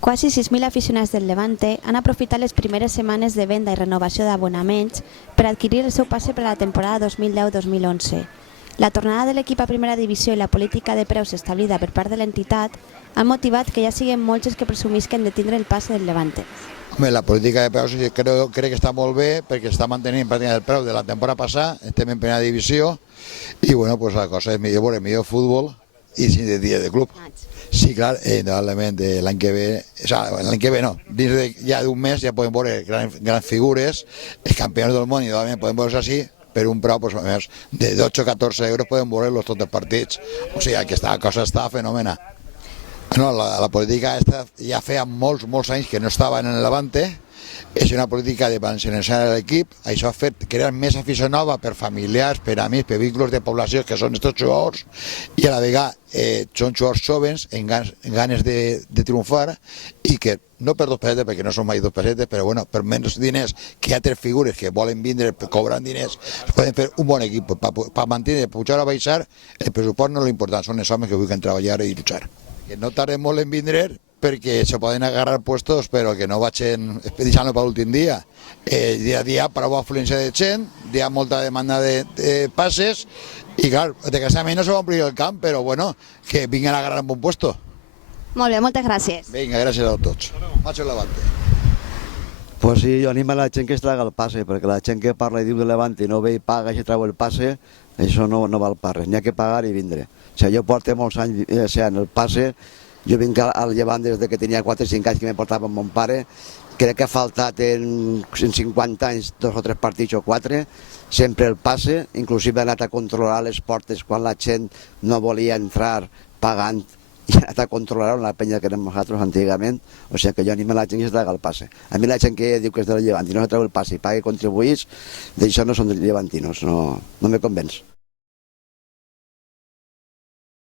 Quasi 6.000 aficionats del Levante han aprofitat les primeres setmanes de venda i renovació d'abonaments per adquirir el seu passe per a la temporada 2010-2011. La tornada de l'equip a primera divisió i la política de preus establida per part de l'entitat han motivat que ja siguin molts els que presumisquen de tindre el passe del Levante. Home, la política de preus crec que està molt bé perquè està mantenint pràcticament el preu de la temporada passada, estem en primera divisió i bueno, pues la cosa és millor, millor futbol i sin dia de club. Sí, clar, indudablement l'any que ve, l'any que ve no, dins ja d'un mes ja podem veure grans figures, els campions del món indudablement podem veure així, per un preu pues, més, de 12 o 14 euros podem veure-los tots els partits, o sigui, aquesta cosa està fenòmena. No, la política esta ja feia molts anys que no estava en el Levante, és una política de valencianitzar l'equip, això ha fet crear més afició nova per familiars, per amics, per vínculos de població que són aquests jugadors i a la vegada són jugadors joves amb ganes de triomfar i que no per 2 pessetes, perquè no són mai 2 pessetes, però bueno, per menys diners que hi ha 3 figures que volen vindre cobrant diners, poden fer un bon equip per mantenir, pujar o baixar, el pressupost no és l'important, són els homes que vulguin treballar i luchar. Que no tardem molt en vindre perquè se poden agarrar puestos però que no vagin deixant-lo per l'últim dia. Dia a dia prou afluència de gent, hi ha molta demanda de passes i clar, desgraciadament no se va omplir el camp, però bueno, que vinguin a agarrar un bon puesto. Molt bé, moltes gràcies. Vinga, gràcies a tots. Macho Levante. Pues sí, jo animo a la gent que es traga el passe, perquè la gent que parla i diu de Levante i no ve i paga i se trau el passe, això no val per res, n'hi ha que pagar i vindre. O sigui, jo porto molts anys en el passe, jo vinc al Llevant des que tenia 4 o 5 anys que me portava amb mon pare, crec que ha faltat en 50 anys 2 o 3 partits o 4, sempre el passe, inclusive ha anat a controlar les portes quan la gent no volia entrar pagant, i ha anat a controlar la penya que érem nosaltres antigament, o sigui que jo animo a la gent que es traga el passe. A mi la gent que diu que és del Llevant i no se treu el passe i paga i contribuïs, d'això no són llevantinos, no me convenç.